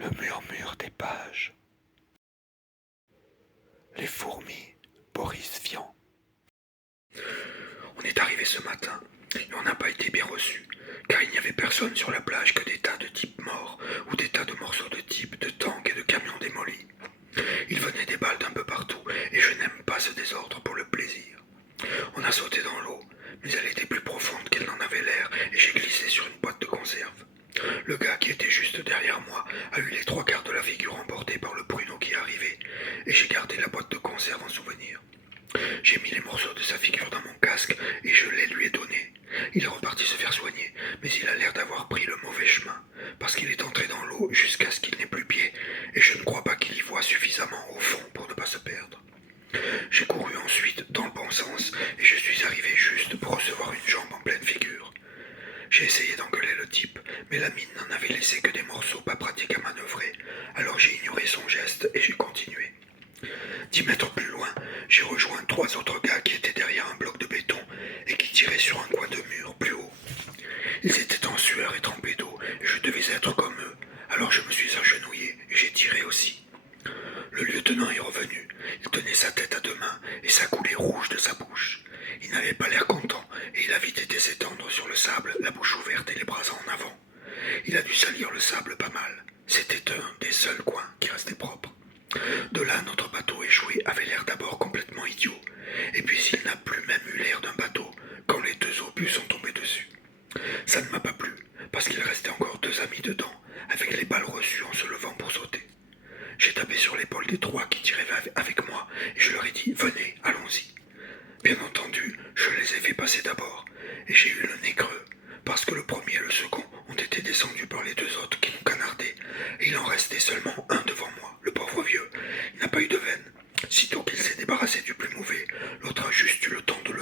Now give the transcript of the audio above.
Le murmure des pages. Les fourmis, Boris Vian. On est arrivé ce matin et on n'a pas été bien reçu, car il n'y avait personne sur la plage que des tas de types morts ou des tas de morceaux de types, de tanks et de camions démolis. Il venait des balles d'un peu partout et je n'aime pas ce désordre pour le plaisir. On a sauté dans l'eau, mais elle était plus profonde qu'elle n'en avait l'air et j'ai glissé sur une boîte de conserve. Le gars qui était juste derrière moi a eu les trois quarts de la figure emportée par le pruneau qui arrivait et j'ai gardé la boîte de conserve en souvenir. J'ai mis les morceaux de sa figure dans mon casque et je les lui ai donnés. Il est reparti se faire soigner, mais il a l'air d'avoir pris le mauvais chemin, parce qu'il est entré dans l'eau jusqu'à ce qu'il n'ait plus pied, et je ne crois pas qu'il y voit suffisamment au fond pour ne pas se perdre. J'ai couru ensuite dans le bon sens, et je suis arrivé juste pour recevoir une jambe en pleine figure. J'ai essayé d'engueuler le type, mais la mine n'en avait laissé que des morceaux pas pratiques à manœuvrer, alors j'ai ignoré son geste et j'ai continué. 10 mètres plus loin, j'ai rejoint trois autres gars qui étaient derrière un bloc de béton et qui tiraient sur un coin de mur plus haut. Ils étaient en sueur et trempés d'eau et je devais être comme eux, alors je me suis agenouillé et j'ai tiré aussi. Le lieutenant est revenu, il tenait sa tête à deux mains et ça coulait rouge de sa bouche. Il n'avait pas l'air content et il a vite été s'étendre sur le sable, la bouche ouverte et les bras en avant. Il a dû salir le sable pas mal. C'était un des seuls coins qui restait propre. De là, notre bateau échoué avait l'air d'abord complètement idiot, et puis il n'a plus même eu l'air d'un bateau quand les deux obus sont tombés dessus. Ça ne m'a pas plu, parce qu'il restait encore deux amis dedans, avec les balles reçues en se levant pour sauter. J'ai tapé sur l'épaule des trois qui tiraient avec moi, et je leur ai dit « Venez, allons-y ». Bien entendu, je les ai fait passer d'abord, et j'ai eu le nez creux, parce que le premier et le second ont été descendus par les deux autres qui m'ont canardé, et il en restait seulement un devant moi, le pauvre vieux. Il n'a pas eu de veine. Sitôt qu'il s'est débarrassé du plus mauvais, l'autre a juste eu le temps de le